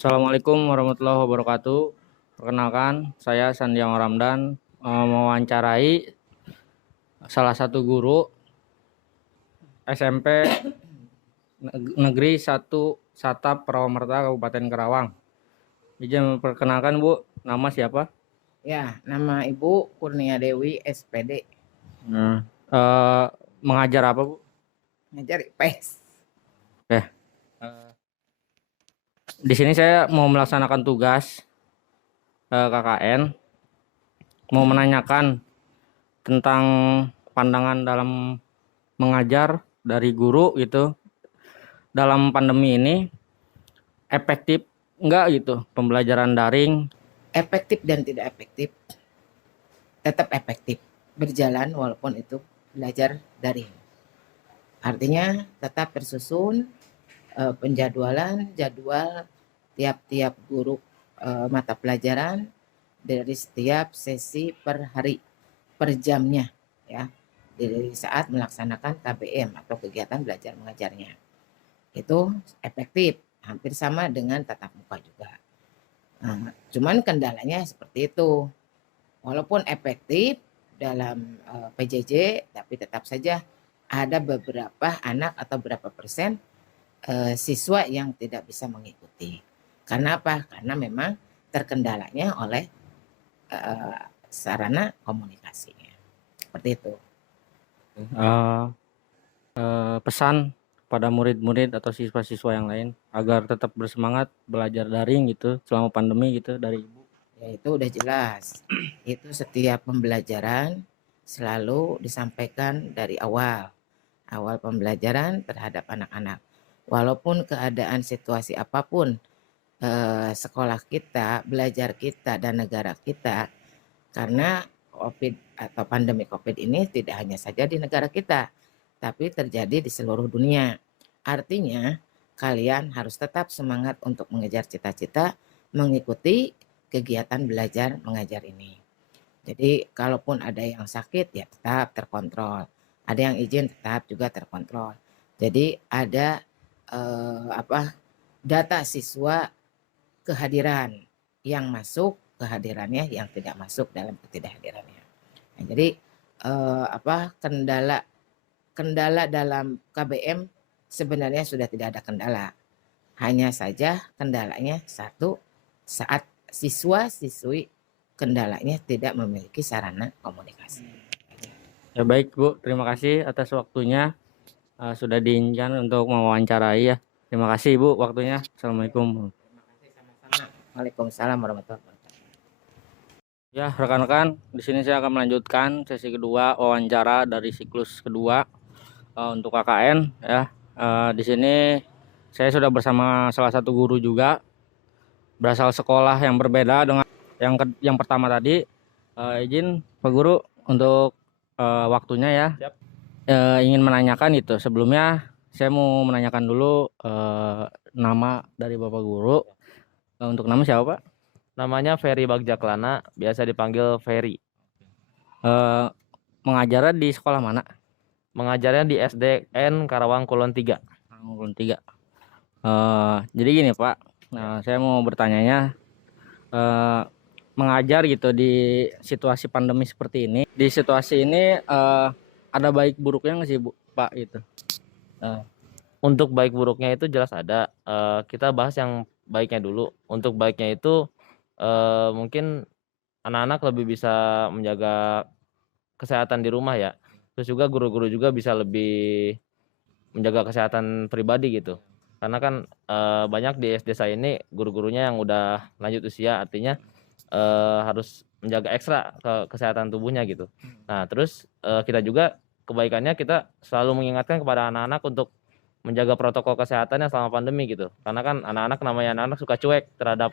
Assalamualaikum warahmatullahi wabarakatuh. Perkenalkan, saya Sandiang Ramdan, mewawancarai salah satu guru SMP Negeri 1 Satap Purwamerta Kabupaten Karawang. Izin memperkenalkan Bu, nama siapa? Ya, nama Ibu Kurnia Dewi SPD. Eh, mengajar apa Bu? Ngajar IPS. Eh, di sini saya mau melaksanakan tugas KKN, mau menanyakan tentang pandangan dalam mengajar dari guru gitu dalam pandemi ini, efektif enggak gitu pembelajaran daring? Efektif dan tidak efektif, tetap efektif berjalan walaupun itu belajar daring. Artinya tetap tersusun penjadwalan jadwal tiap-tiap guru mata pelajaran dari setiap sesi per hari per jamnya ya, dari saat melaksanakan KBM atau kegiatan belajar mengajarnya. Itu efektif, hampir sama dengan tatap muka juga. Nah, cuman kendalanya seperti itu. Walaupun efektif dalam PJJ, tapi tetap saja ada beberapa anak atau berapa persen siswa yang tidak bisa mengikuti. Karena apa? Karena memang terkendalanya oleh sarana komunikasinya. Seperti itu. Pesan pada murid-murid atau siswa-siswa yang lain agar tetap bersemangat belajar daring gitu selama pandemi gitu dari Ibu? Ya itu udah jelas. Itu setiap pembelajaran selalu disampaikan dari awal pembelajaran terhadap anak-anak. Walaupun keadaan situasi apapun, sekolah kita, belajar kita, dan negara kita, karena COVID atau pandemi COVID ini tidak hanya saja di negara kita, tapi terjadi di seluruh dunia. Artinya, kalian harus tetap semangat untuk mengejar cita-cita, mengikuti kegiatan belajar mengajar ini. Jadi, kalaupun ada yang sakit, ya tetap terkontrol. Ada yang izin, tetap juga terkontrol. Jadi, ada data siswa kehadiran yang masuk, kehadirannya yang tidak masuk dalam ketidakhadirannya. Nah, jadi kendala dalam KBM sebenarnya sudah tidak ada kendala. Hanya saja kendalanya satu, saat siswa-siswi kendalanya tidak memiliki sarana komunikasi. Ya baik Bu, terima kasih atas waktunya, sudah diizinkan untuk mewawancarai ya. Terima kasih Bu waktunya. Assalamualaikum. Terima kasih sama-sama. Waalaikumsalam warahmatullahi wabarakatuh. Ya, rekan-rekan, di sini saya akan melanjutkan sesi kedua wawancara dari siklus kedua untuk KKN ya. Di sini saya sudah bersama salah satu guru juga, berasal sekolah yang berbeda dengan yang pertama tadi. Izin Pak Guru untuk waktunya ya. Siap. Ingin menanyakan itu sebelumnya saya mau menanyakan dulu nama dari Bapak Guru. Untuk nama siapa Pak? Namanya Ferry Bagjaklana, biasa dipanggil Ferry. Mengajarnya di sekolah mana? Mengajarnya di SDN Karawang Kulon 3. Kulon 3. Jadi gini Pak, saya mau bertanyanya, mengajar gitu di situasi pandemi seperti ini. Di situasi ini ada baik buruknya nggak sih Bu, Pak gitu? Untuk baik buruknya itu jelas ada. Kita bahas yang baiknya dulu. Untuk baiknya itu mungkin anak-anak lebih bisa menjaga kesehatan di rumah ya. Terus juga guru-guru juga bisa lebih menjaga kesehatan pribadi gitu. Karena kan banyak di SD saya ini guru-gurunya yang udah lanjut usia, artinya harus menjaga ekstra kesehatan tubuhnya gitu. Nah terus kita juga kebaikannya kita selalu mengingatkan kepada anak-anak untuk menjaga protokol kesehatannya selama pandemi gitu. Karena kan namanya anak-anak suka cuek terhadap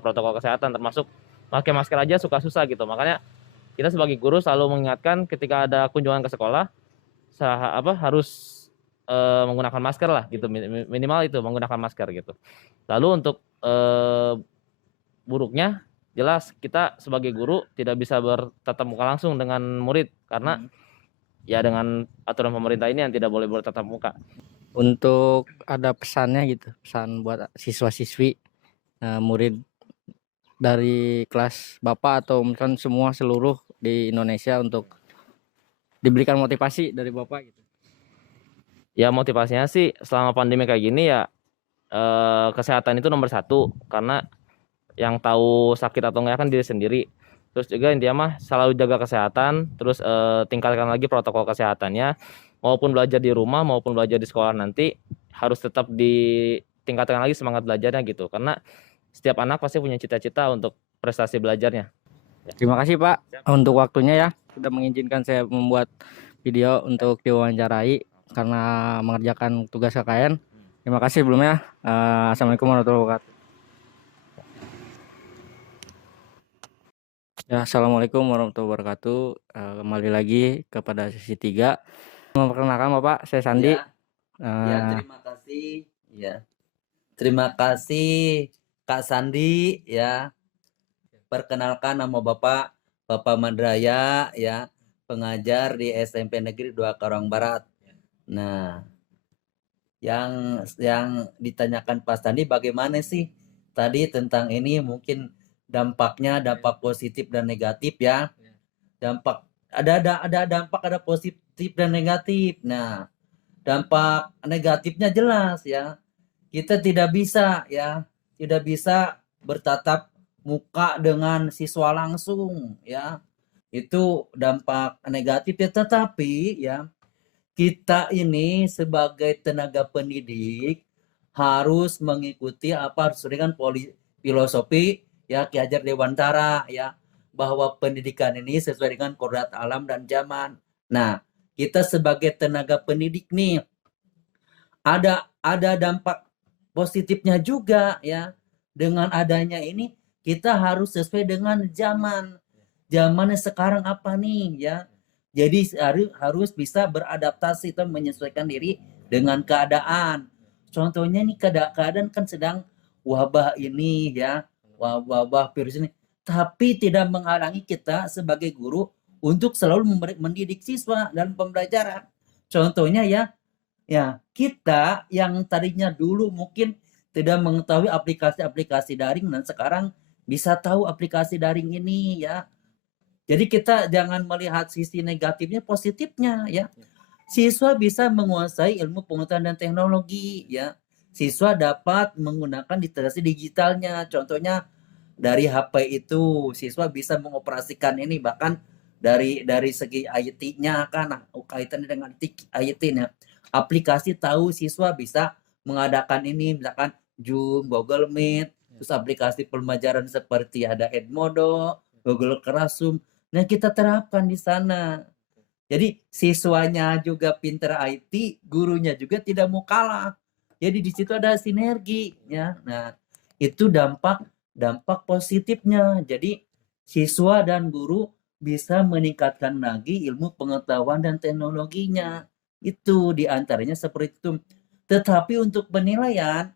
protokol kesehatan, termasuk pakai masker aja suka susah gitu. Makanya kita sebagai guru selalu mengingatkan ketika ada kunjungan ke sekolah harus menggunakan masker lah gitu, minimal itu menggunakan masker gitu. Lalu untuk buruknya jelas kita sebagai guru tidak bisa bertatap muka langsung dengan murid karena ya dengan aturan pemerintah ini yang tidak boleh bertatap muka. Untuk ada pesannya gitu, pesan buat siswa-siswi murid dari kelas Bapak atau misalkan semua seluruh di Indonesia untuk diberikan motivasi dari Bapak gitu? Ya motivasinya sih selama pandemi kayak gini ya kesehatan itu nomor satu, karena yang tahu sakit atau enggak kan diri sendiri. Terus juga intinya mah selalu jaga kesehatan, terus tingkatkan lagi protokol kesehatannya, maupun belajar di rumah maupun belajar di sekolah nanti harus tetap ditingkatkan lagi semangat belajarnya gitu, karena setiap anak pasti punya cita-cita untuk prestasi belajarnya. Terima kasih Pak untuk waktunya ya, sudah mengizinkan saya membuat video untuk diwawancarai karena mengerjakan tugas KKN. Terima kasih sebelumnya. Assalamualaikum warahmatullahi wabarakatuh. Ya, assalamualaikum warahmatullahi wabarakatuh. Kembali lagi kepada sesi 3. Memperkenalkan Bapak, saya Sandi. Ya, ya terima kasih. Ya, terima kasih Kak Sandi ya. Perkenalkan nama Bapak Mandraya ya, pengajar di SMP Negeri 2 Karawang Barat. Nah, yang ditanyakan Pak Sandi bagaimana sih tadi tentang ini, mungkin dampak positif dan negatif ya. Dampak ada dampak, ada positif dan negatif. Nah, dampak negatifnya jelas ya. Kita tidak bisa bertatap muka dengan siswa langsung ya. Itu dampak negatif ya, tetapi ya kita ini sebagai tenaga pendidik harus mengikuti dengan filosofi ya Ki Hajar Dewantara ya, bahwa pendidikan ini sesuai dengan kodrat alam dan zaman. Nah, kita sebagai tenaga pendidik nih ada dampak positifnya juga ya. Dengan adanya ini kita harus sesuai dengan zaman. Zamannya sekarang apa nih ya. Jadi harus bisa beradaptasi atau menyesuaikan diri dengan keadaan. Contohnya nih keadaan kan sedang wabah ini ya, wabah virus ini. Tapi tidak menghalangi kita sebagai guru untuk selalu mendidik siswa dalam pembelajaran. Contohnya ya kita yang tadinya dulu mungkin tidak mengetahui aplikasi-aplikasi daring dan sekarang bisa tahu aplikasi daring ini ya. Jadi kita jangan melihat sisi negatifnya, positifnya ya. Siswa bisa menguasai ilmu pengetahuan dan teknologi ya. Siswa dapat menggunakan literasi digitalnya. Contohnya dari HP itu siswa bisa mengoperasikan ini, bahkan dari segi IT-nya kan kaitannya dengan IT-nya. Aplikasi tahu siswa bisa mengadakan ini, misalkan Zoom, Google Meet, terus aplikasi pembelajaran seperti ada Edmodo, Google Classroom. Nah, kita terapkan di sana. Jadi siswanya juga pinter IT, gurunya juga tidak mau kalah. Jadi di situ ada sinergi ya. Nah, itu dampak positifnya. Jadi siswa dan guru bisa meningkatkan lagi ilmu pengetahuan dan teknologinya. Itu diantaranya seperti itu. Tetapi untuk penilaian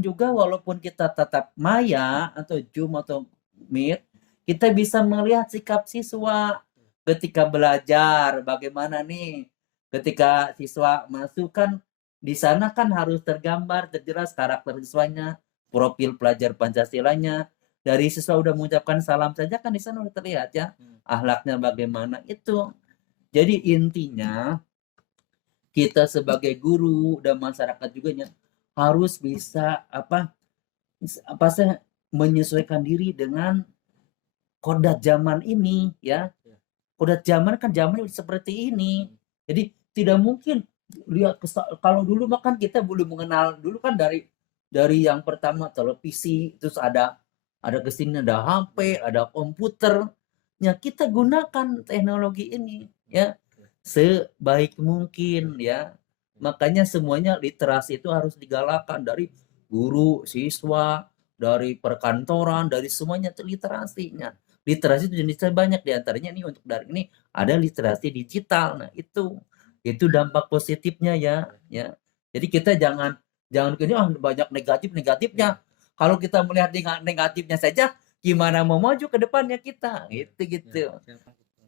juga walaupun kita tatap maya atau Zoom atau Meet, kita bisa melihat sikap siswa ketika belajar bagaimana nih. Ketika siswa masuk kan di sana kan harus tergambar, terjelas karakter siswanya, profil pelajar Pancasilanya. Dari siswa udah mengucapkan salam saja kan di sana udah terlihat ya, akhlaknya bagaimana itu. Jadi intinya kita sebagai guru dan masyarakat juga harus bisa menyesuaikan diri dengan kodrat zaman ini ya. Kodrat zaman kan zaman seperti ini. Jadi tidak mungkin lihat kalau dulu kan kita belum mengenal, dulu kan dari yang pertama televisi, terus ada kesini ada HP, ada komputer. Ya kita gunakan teknologi ini ya sebaik mungkin ya. Makanya semuanya literasi itu harus digalakkan dari guru, siswa, dari perkantoran, dari semuanya itu literasinya. Literasi itu jenisnya banyak, diantaranya ini untuk dari ini ada literasi digital. Nah itu dampak positifnya ya. Jadi kita jangan banyak negatifnya. Kalau kita melihat negatifnya saja, gimana mau maju ke depannya kita? Gitu.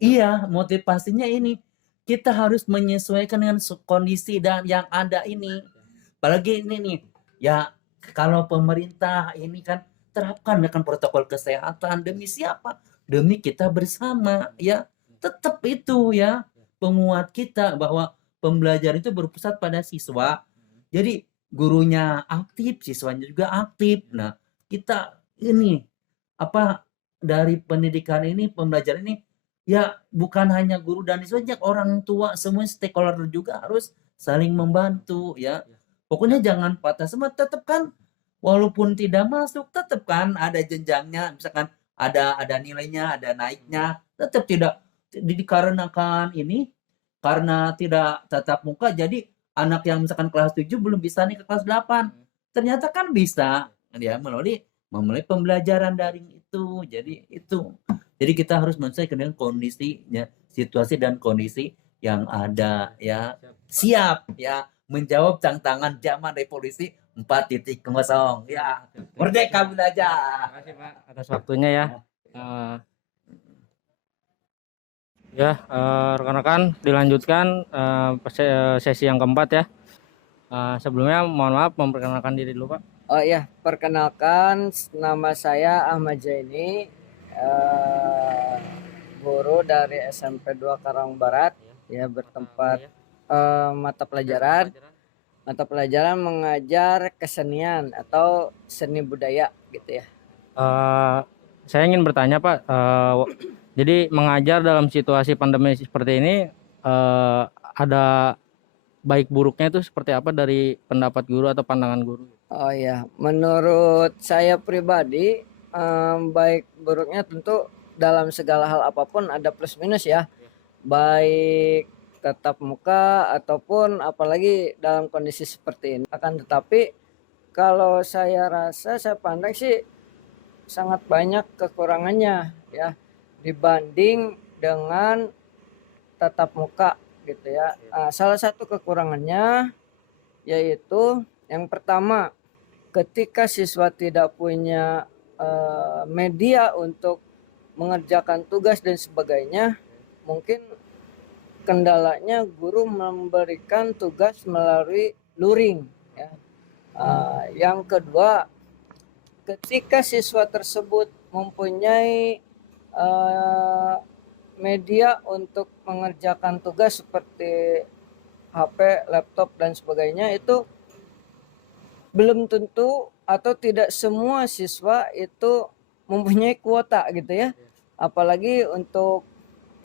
Iya, motivasinya ini kita harus menyesuaikan dengan kondisi dan yang ada ini. Apalagi ini nih, ya kalau pemerintah ini kan terapkan dengan protokol kesehatan demi siapa? Demi kita bersama ya. Tetap itu ya penguat kita bahwa pembelajaran itu berpusat pada siswa. Jadi gurunya aktif, siswanya juga aktif. Nah, kita ini apa dari pendidikan ini, pembelajaran ini ya bukan hanya guru dan siswa, orang tua semua stakeholder juga harus saling membantu ya. Pokoknya jangan patah semangat, tetap kan walaupun tidak masuk tetap kan ada jenjangnya, misalkan ada nilainya, ada naiknya, tetap tidak dikarenakan ini karena tidak tatap muka jadi anak yang misalkan kelas 7 belum bisa nih ke kelas 8. Ternyata kan bisa ya melalui pembelajaran daring itu. Jadi itu. Jadi kita harus menyesuaikan dengan kondisinya, situasi dan kondisi yang ada ya. Siap ya menjawab tantangan zaman revolusi 4.0 ya. Merdeka belajar. Terima kasih Pak atas waktunya ya. Rekan-rekan dilanjutkan sesi yang keempat ya. Sebelumnya mohon maaf memperkenalkan diri dulu Pak. Oh iya, perkenalkan nama saya Ahmad Zaini, guru dari SMP 2 Karawang Barat, ya bertempat mata pelajaran mengajar kesenian atau seni budaya gitu ya. Saya ingin bertanya Pak, jadi mengajar dalam situasi pandemi seperti ini ada baik buruknya itu seperti apa dari pendapat guru atau pandangan guru? Oh ya, menurut saya pribadi baik buruknya tentu dalam segala hal apapun ada plus minus ya. Baik tatap muka ataupun apalagi dalam kondisi seperti ini. Akan tetapi kalau saya rasa, saya pandang sih sangat banyak kekurangannya ya dibanding dengan tatap muka gitu ya. Salah satu kekurangannya yaitu yang pertama, ketika siswa tidak punya media untuk mengerjakan tugas dan sebagainya, mungkin kendalanya guru memberikan tugas melalui luring ya. Yang kedua, ketika siswa tersebut mempunyai media untuk mengerjakan tugas seperti HP, laptop dan sebagainya, itu belum tentu atau tidak semua siswa itu mempunyai kuota gitu ya. Apalagi untuk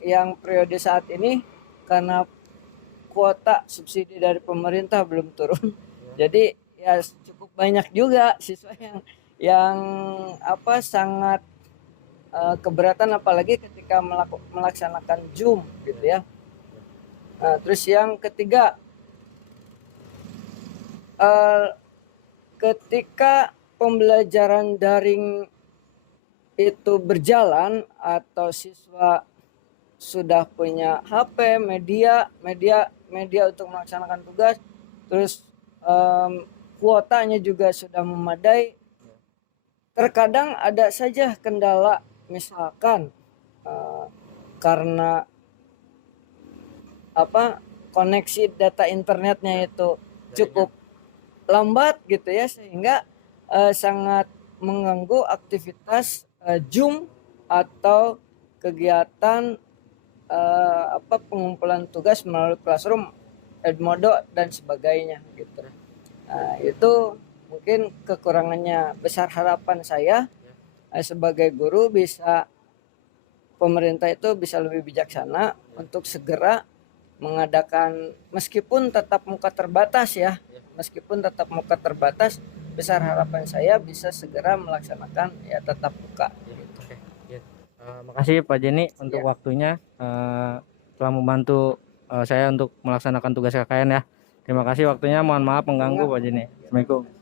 yang periode saat ini karena kuota subsidi dari pemerintah belum turun. Jadi ya cukup banyak juga siswa yang sangat keberatan apalagi ketika melaksanakan Zoom gitu ya. Terus yang ketiga, ketika pembelajaran daring itu berjalan atau siswa sudah punya HP, media untuk melaksanakan tugas, terus kuotanya juga sudah memadai, terkadang ada saja kendala, misalkan karena koneksi data internetnya itu cukup lambat gitu ya, sehingga sangat mengganggu aktivitas Zoom atau kegiatan pengumpulan tugas melalui Classroom, Edmodo dan sebagainya gitu. Itu mungkin kekurangannya. Besar harapan saya sebagai guru pemerintah itu bisa lebih bijaksana untuk segera mengadakan, meskipun tatap muka terbatas ya, besar harapan saya bisa segera melaksanakan ya tatap muka. Makasih Pak Jenny untuk waktunya, telah membantu saya untuk melaksanakan tugas KKN ya. Terima kasih waktunya, mohon maaf mengganggu Pak Jenny. Assalamualaikum.